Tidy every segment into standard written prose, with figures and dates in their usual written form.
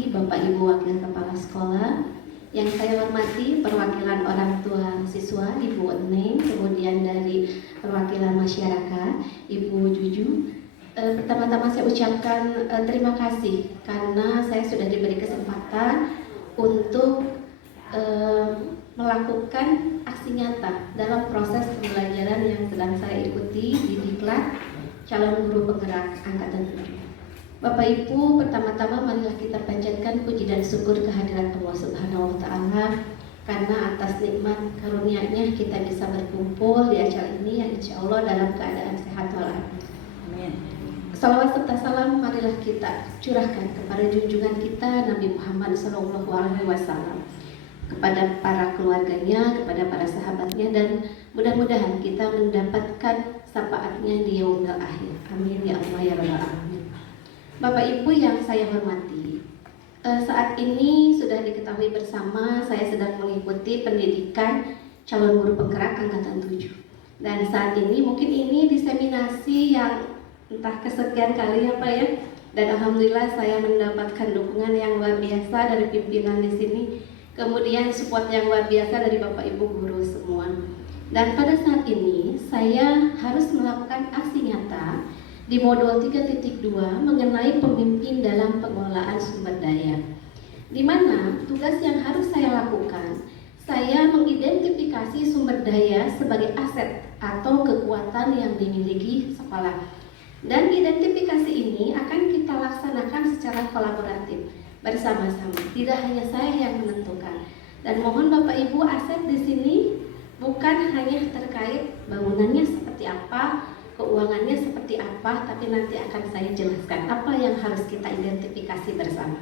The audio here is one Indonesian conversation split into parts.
hormati Bapak Ibu Wakil Kepala Sekolah, yang saya hormati perwakilan orang tua siswa Ibu Neng, kemudian dari perwakilan masyarakat Ibu Juju. Pertama-tama saya ucapkan terima kasih karena saya sudah diberi kesempatan untuk melakukan aksi nyata dalam proses pembelajaran yang sedang saya ikuti di Diklat Calon Guru Penggerak Angkatan 7. Bapak Ibu, pertama-tama marilah kita panjatkan puji dan syukur kehadirat Allah Subhanahu wa Ta'ala karena atas nikmat karunia-Nya kita bisa berkumpul di acara ini yang insya Allah dalam keadaan sehat walafiat. Amin. Salawat serta salam marilah kita curahkan kepada junjungan kita Nabi Muhammad SAW, kepada para keluarganya, kepada para sahabatnya, dan mudah-mudahan kita mendapatkan syafaatnya di yaumil akhir. Amin ya Allah ya Rabbal alamin. Bapak Ibu yang saya hormati, saat ini sudah diketahui bersama saya sedang mengikuti pendidikan calon guru penggerak angkatan 7. Dan saat ini mungkin ini diseminasi yang entah kesekian kali ya Pak ya. Dan alhamdulillah saya mendapatkan dukungan yang luar biasa dari pimpinan di sini. Kemudian support yang luar biasa dari Bapak Ibu guru semua. Dan pada saat ini saya harus melakukan aksi nyata di modul 3.2 mengenai pemimpin dalam pengelolaan sumber daya, di mana tugas yang harus saya lakukan, saya mengidentifikasi sumber daya sebagai aset atau kekuatan yang dimiliki sekolah. Dan identifikasi ini akan kita laksanakan secara kolaboratif bersama-sama, tidak hanya saya yang menentukan. Dan mohon Bapak Ibu, aset di sini bukan hanya terkait bangunannya seperti apa, keuangannya seperti apa, tapi nanti akan saya jelaskan apa yang harus kita identifikasi bersama.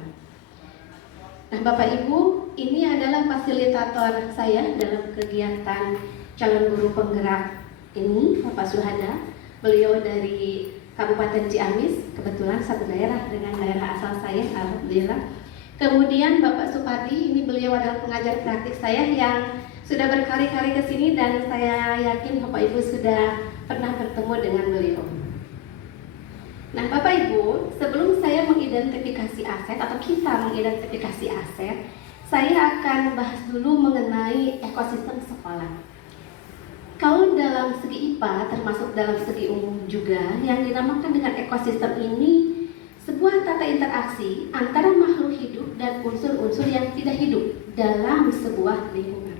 Nah Bapak Ibu, ini adalah fasilitator saya dalam kegiatan calon guru penggerak ini, Bapak Suhada. Beliau dari Kabupaten Ciamis, kebetulan satu daerah dengan daerah asal saya, alhamdulillah. Kemudian Bapak Supadi, ini beliau adalah pengajar praktik saya yang sudah berkali-kali ke sini dan saya yakin Bapak Ibu sudah pernah bertemu dengan beliau. Nah Bapak Ibu, sebelum saya mengidentifikasi aset atau kita mengidentifikasi aset, saya akan bahas dulu mengenai ekosistem sekolah. Kalau dalam segi IPA, termasuk dalam segi umum juga, yang dinamakan dengan ekosistem ini sebuah tata interaksi antara makhluk hidup dan unsur-unsur yang tidak hidup dalam sebuah lingkungan.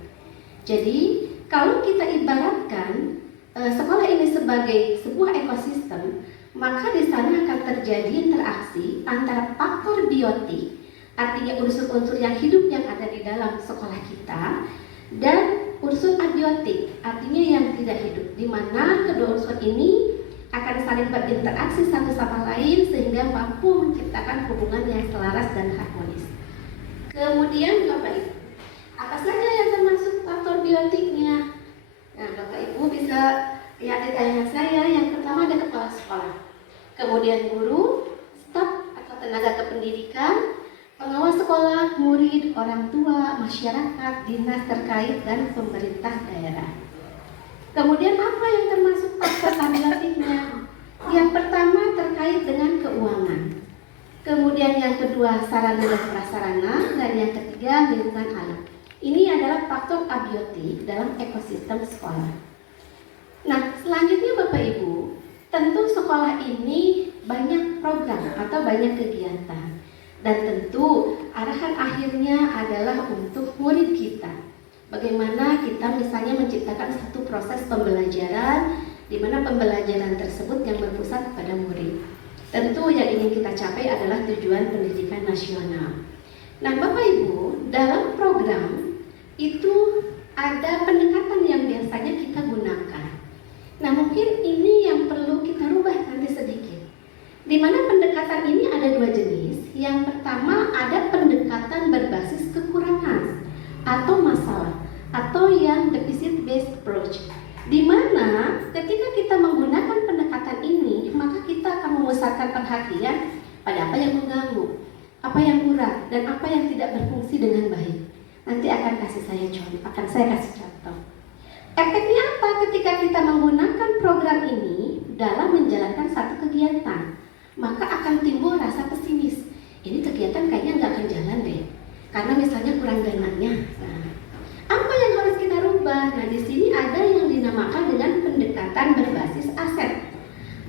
Jadi, kalau kita ibaratkan sekolah ini sebagai sebuah ekosistem, maka di sana akan terjadi interaksi antara faktor biotik, artinya unsur-unsur yang hidup yang ada di dalam sekolah kita, dan unsur abiotik, artinya yang tidak hidup, di mana kedua unsur ini akan saling berinteraksi satu sama lain sehingga mampu menciptakan hubungan yang selaras dan harmonis. Kemudian Bapak Ibu, apa saja yang termasuk faktor biotiknya? Nah Bapak Ibu bisa lihat di tayangan saya. Yang pertama ada kepala sekolah, kemudian guru, staf atau tenaga kependidikan, pengawas sekolah, murid, orang tua, masyarakat, dinas terkait, dan pemerintah daerah. Kemudian apa yang termasuk faktor abiotiknya? Yang pertama terkait dengan keuangan. Kemudian yang kedua sarana dan prasarana, dan yang ketiga lingkungan alam. Ini adalah faktor abiotik dalam ekosistem sekolah. Nah, selanjutnya Bapak Ibu, tentu sekolah ini banyak program atau banyak kegiatan. Dan tentu arahan akhirnya adalah untuk murid kita. Bagaimana kita misalnya menciptakan satu proses pembelajaran di mana pembelajaran tersebut yang berpusat pada murid. Tentu yang ingin kita capai adalah tujuan pendidikan nasional. Nah Bapak Ibu, dalam program itu ada pendekatan yang biasanya kita gunakan. Nah mungkin ini yang perlu kita rubah nanti sedikit. Di mana pendekatan ini ada dua jenis. Yang pertama ada pendekatan berbasis kekurangan atau masalah, atau yang deficit based approach, di mana ketika kita menggunakan pendekatan ini maka kita akan memusatkan perhatian pada apa yang mengganggu, apa yang kurang, dan apa yang tidak berfungsi dengan baik. Nanti akan saya kasih contoh. Efeknya apa ketika kita menggunakan program ini dalam menjalankan satu kegiatan? Maka akan timbul rasa pesimis. ini kegiatan kayaknya nggak akan jalan deh, karena misalnya kurang dananya. Nah, apa yang harus kita rubah? Nah, di sini ada yang dinamakan dengan pendekatan berbasis aset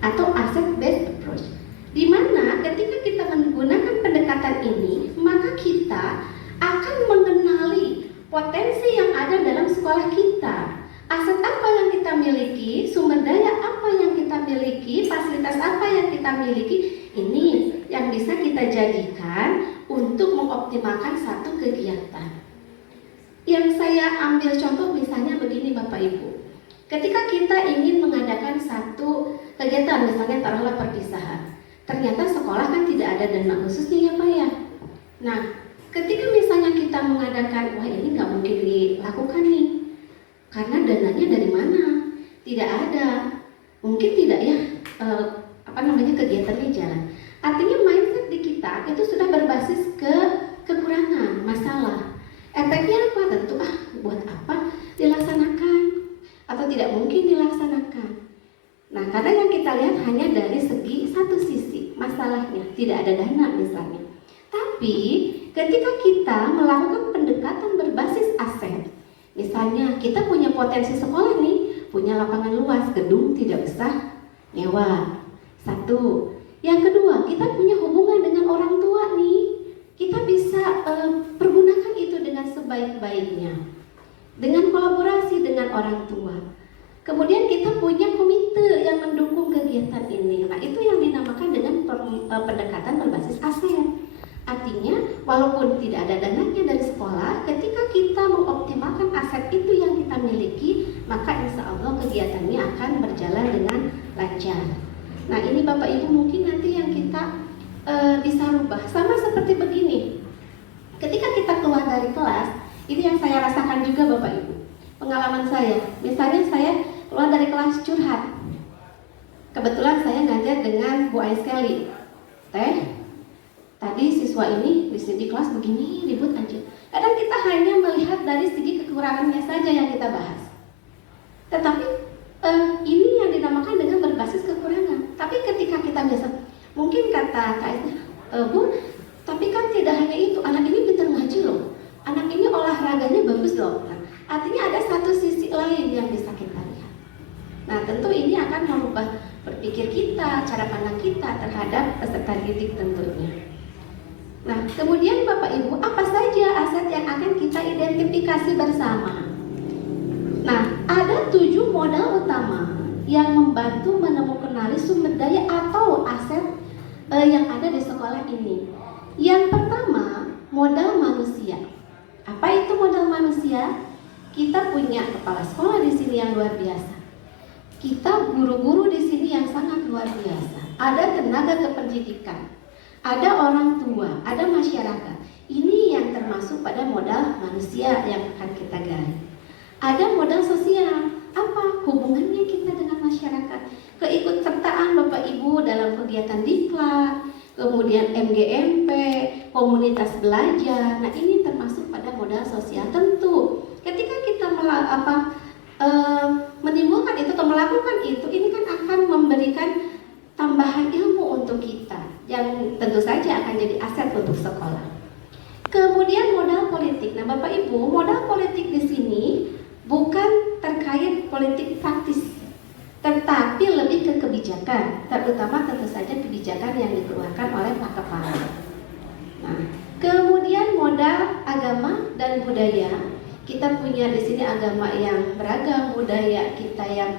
atau asset based approach. Di mana ketika kita menggunakan pendekatan ini, maka kita akan mengenali potensi yang ada dalam sekolah kita. Aset apa yang kita miliki, sumber daya apa yang kita miliki, fasilitas apa yang kita miliki, ini yang bisa kita jadikan untuk mengoptimalkan satu kegiatan. Yang saya ambil contoh misalnya begini Bapak Ibu. Ketika kita ingin mengadakan satu kegiatan, misalnya taruhlah perpisahan, ternyata sekolah kan tidak ada dana khususnya ya Pak ya. Nah, ketika misalnya kita mengadakan, wah ini nggak mungkin dilakukan nih, karena dananya dari mana? Tidak ada, mungkin tidak ya, kegiatannya jalan. Artinya mindset di kita itu sudah berbasis ke kekurangan, masalah. Efeknya apa? Tentu buat apa dilaksanakan atau tidak mungkin dilaksanakan. Nah, karena yang kita lihat hanya dari segi satu sisi masalahnya, tidak ada dana misalnya. Tapi ketika kita melakukan pendekatan berbasis aset, misalnya kita punya potensi sekolah nih, punya lapangan luas, gedung tidak usah nyewa. Satu. Yang kedua, kita punya hubungan dengan orang tua nih. Kita bisa pergunakan itu dengan sebaik-baiknya, dengan kolaborasi dengan orang tua. Kemudian kita punya komite yang mendukung kegiatan ini. Nah, itu yang dinamakan dengan pendekatan berbasis aset. Artinya, walaupun tidak ada dananya dari sekolah, ketika kita mengoptimalkan aset itu yang kita miliki, maka insya Allah kegiatannya akan berjalan dengan lancar. Nah, ini Bapak Ibu mungkin nanti yang kita bisa rubah. Sama seperti begini, ketika kita keluar dari kelas, ini yang saya rasakan juga Bapak Ibu, pengalaman saya. Misalnya saya keluar dari kelas curhat, kebetulan saya ngajar dengan Bu Ais Kelly. Tadi siswa ini di kelas begini ribut aja. Kadang kita hanya melihat dari segi kekurangannya saja yang kita bahas. Tetapi ini yang dinamakan dengan berbasis kekurangan. Tapi ketika kita biasa, mungkin kata Kak Bu, tapi kan tidak hanya itu, anak ini pintar ngaji loh, anak ini olahraganya bagus loh. Nah, artinya ada satu sisi lain yang bisa kita lihat. Nah, tentu ini akan merubah berpikir kita, cara pandang kita terhadap peserta didik tentunya. Nah, kemudian Bapak Ibu, apa saja aset yang akan kita identifikasi bersama? Nah, ada 7 modal utama yang membantu menemukan sumber daya atau aset yang ada di sekolah ini. Yang pertama, modal manusia. Apa itu modal manusia? Kita punya kepala sekolah di sini yang luar biasa. Kita guru-guru di sini yang sangat luar biasa. Ada tenaga kependidikan, ada orang tua, ada masyarakat. Ini yang termasuk pada modal manusia yang akan kita gali. Ada modal sosial. Apa hubungannya kita dengan masyarakat? Keikutsertaan Bapak Ibu dalam kegiatan diklat, kemudian MGMP, komunitas belajar. Nah, ini termasuk pada modal sosial. Tentu ketika kita menimbulkan itu atau melakukan itu, ini kan akan memberikan tambahan ilmu untuk kita yang tentu saja akan jadi aset untuk sekolah. Kemudian modal politik. Nah, Bapak Ibu, modal politik di sini bukan terkait politik praktis, tetapi lebih ke kebijakan, terutama tentu saja kebijakan yang dikeluarkan oleh Pak Kepala. Nah, kemudian modal agama dan budaya. Kita punya di sini agama yang beragam, budaya kita yang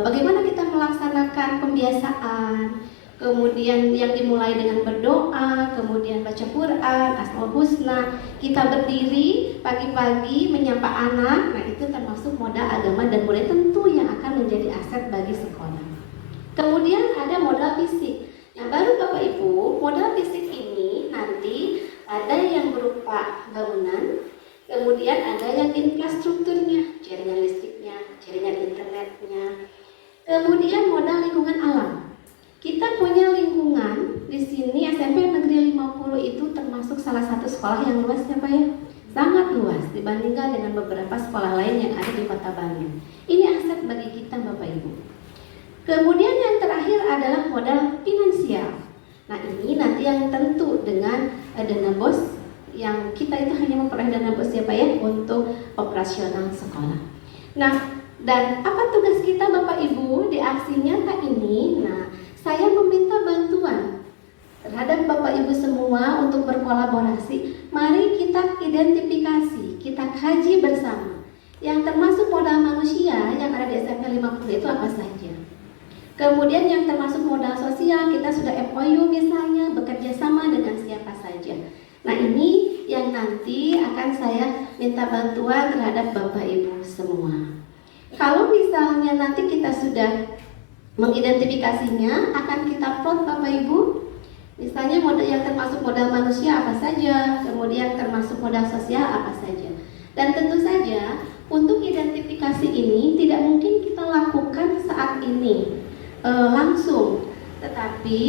bagaimana kita melaksanakan pembiasaan, kemudian yang dimulai dengan berdoa, kemudian baca Quran, Asmaul Husna, kita berdiri pagi-pagi menyapa anak. Nah, itu termasuk modal agama dan budaya tentu yang akan menjadi aset bagi sekolah. Kemudian ada modal fisik. Nah, baru Bapak Ibu, modal fisik ini nanti ada yang berupa bangunan, kemudian ada yang infrastrukturnya, jaringan listriknya, jaringan internetnya, kemudian modal lingkungan alam. Kita punya lingkungan di sini, SMP Negeri 50 itu termasuk salah satu sekolah yang luas ya Pak ya, sangat luas dibandingkan dengan beberapa sekolah lain yang ada di Kota Bandung. Ini aset bagi kita Bapak Ibu. Kemudian yang terakhir adalah modal finansial. Nah ini nanti yang tentu dengan dana BOS yang kita itu hanya memperoleh dana BOS ya Pak ya untuk operasional sekolah. Nah dan apa tugas kita Bapak Ibu di aksi nyata ini? Nah saya meminta bantuan terhadap Bapak Ibu semua untuk berkolaborasi. Mari kita identifikasi, kita kaji bersama yang termasuk modal manusia yang ada di SMP 50 itu apa saja. Kemudian yang termasuk modal sosial, kita sudah MOU misalnya, bekerja sama dengan siapa saja. Nah ini yang nanti akan saya minta bantuan terhadap Bapak Ibu semua. Kalau misalnya nanti kita sudah mengidentifikasinya, akan kita plot Bapak Ibu. Misalnya modal yang termasuk modal manusia apa saja, kemudian termasuk modal sosial apa saja. Dan tentu saja untuk identifikasi ini tidak mungkin kita lakukan saat ini langsung, tetapi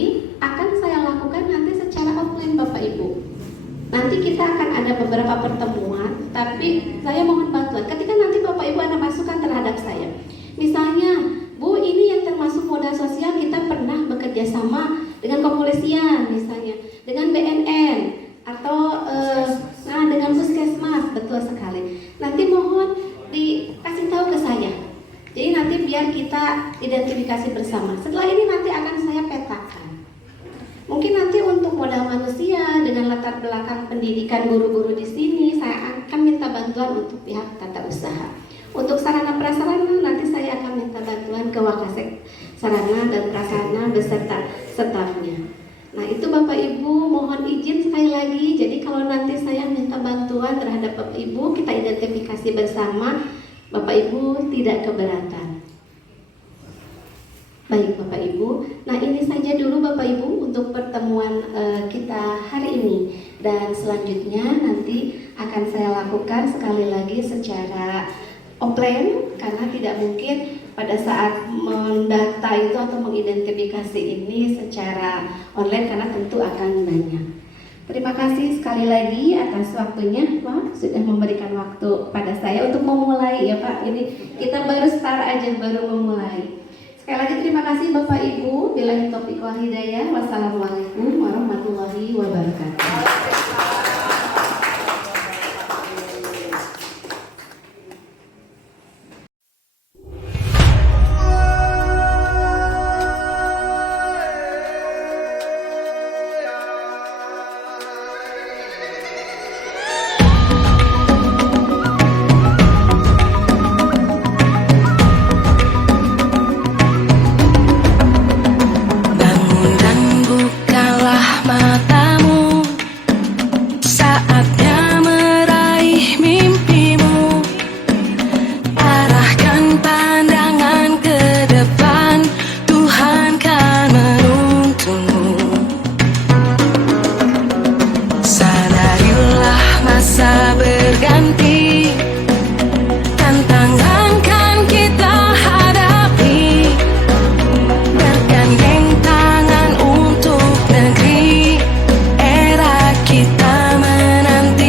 akan saya lakukan nanti secara offline Bapak Ibu. Nanti kita akan ada beberapa pertemuan, tapi saya mohon bantuan ketika nanti Bapak Ibu ada masukan terhadap saya. Misalnya, Bu, ini yang termasuk modal sosial kita pernah bekerja sama dengan kepolisian misalnya, dengan BNN atau dengan puskesmas, betul sekali. Nanti mohon dikasih tahu ke saya. Jadi nanti biar kita identifikasi bersama. Setelah ini nanti akan saya petakan. Mungkin nanti untuk modal manusia dengan latar belakang pendidikan guru-guru di sini, saya akan minta bantuan untuk pihak tata usaha. Untuk sarana prasarana nanti saya akan minta bantuan ke Wakasek Sarana dan Prasarana beserta stafnya. Nah itu Bapak Ibu mohon izin sekali lagi. Jadi kalau nanti saya minta bantuan terhadap Bapak Ibu, kita identifikasi bersama. Bapak Ibu tidak keberatan. Baik Bapak Ibu. Nah ini saja dulu Bapak Ibu untuk pertemuan kita hari ini. Dan selanjutnya nanti akan saya lakukan sekali lagi secara offline, karena tidak mungkin pada saat mendata itu atau mengidentifikasi ini secara online karena tentu akan banyak. Terima kasih sekali lagi atas waktunya Pak, sudah memberikan waktu pada saya untuk memulai ya Pak. Ini kita baru start aja, baru memulai. Sekali lagi terima kasih Bapak Ibu. Billahi taufiq wal hidayah. Wassalamualaikum warahmatullahi wabarakatuh. Kita menanti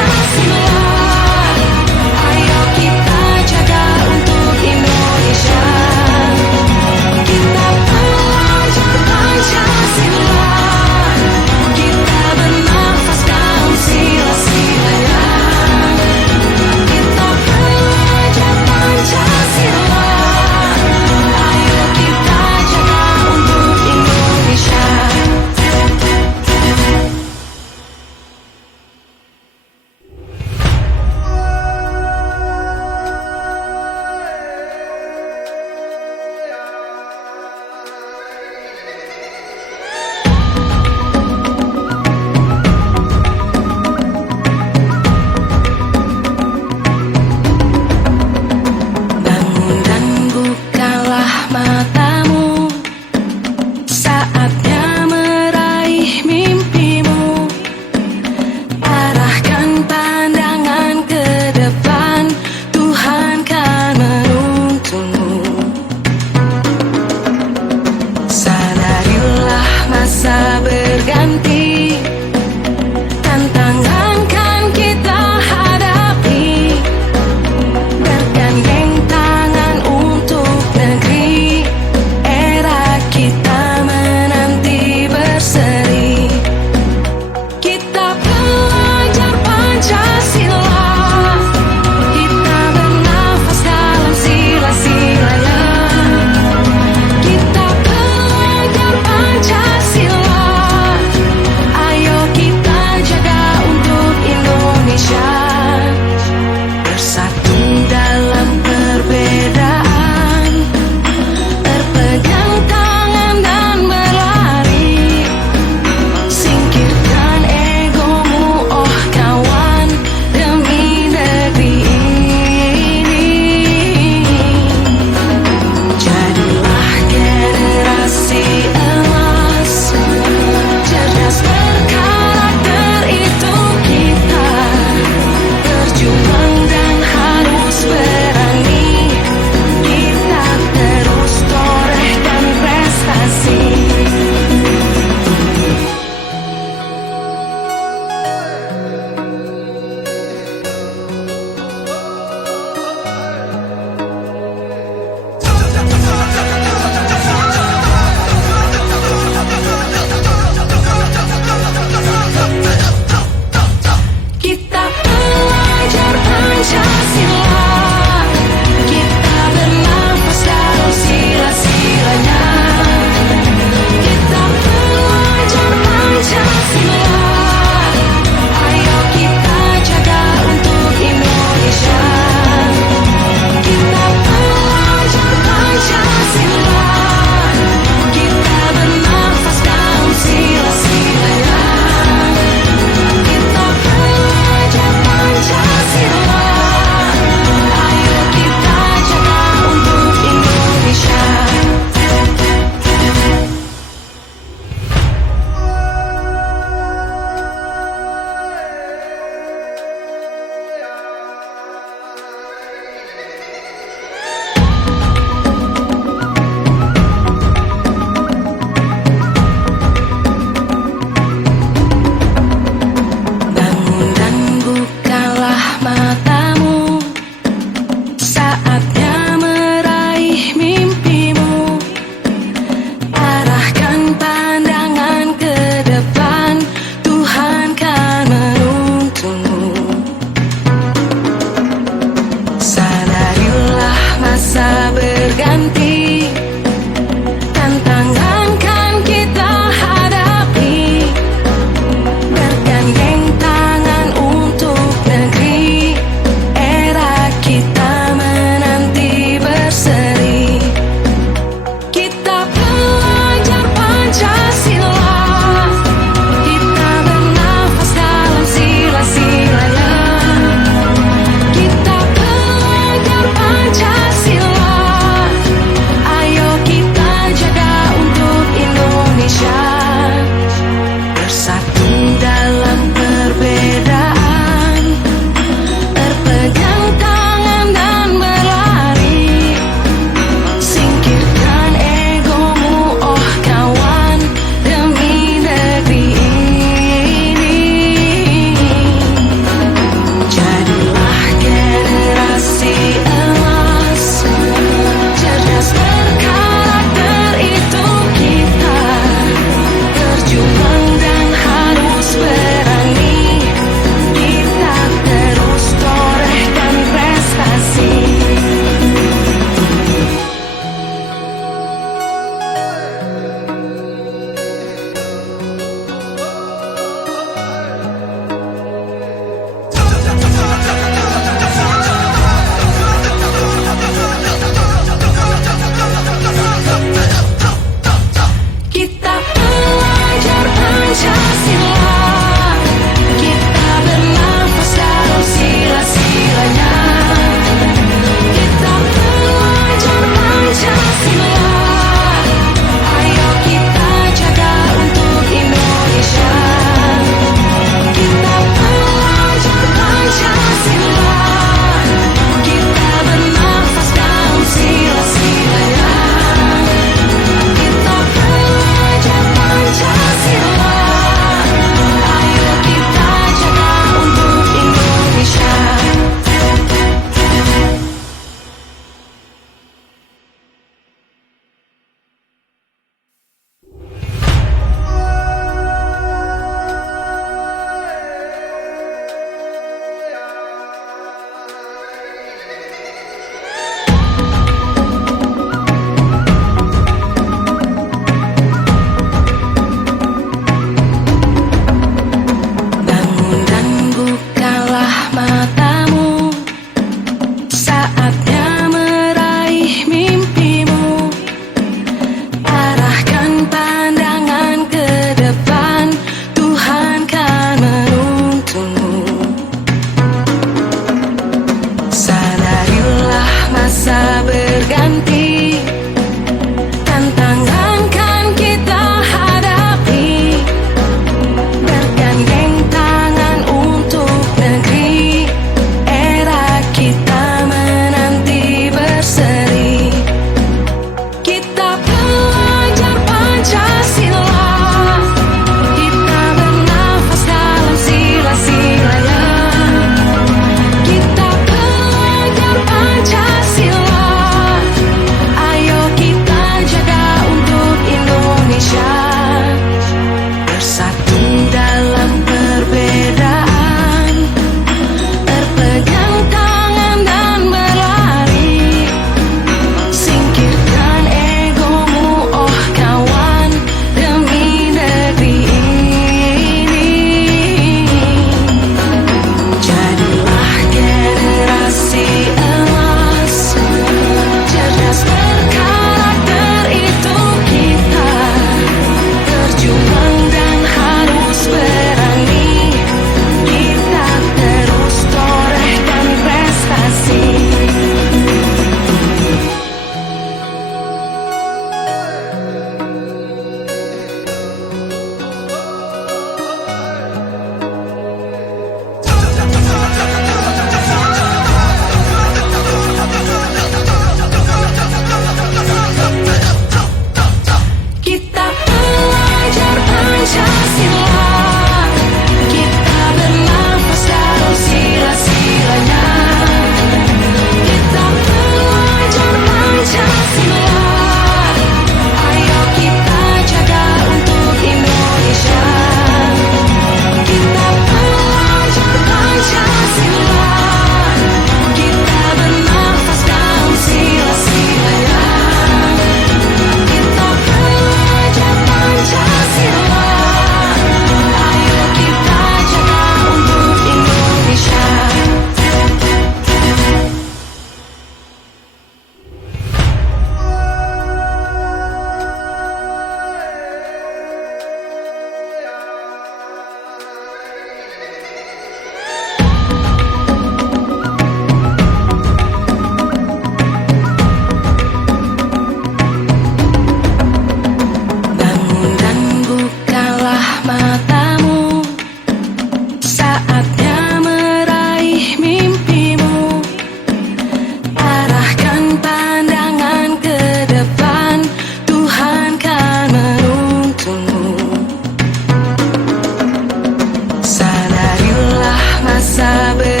bisa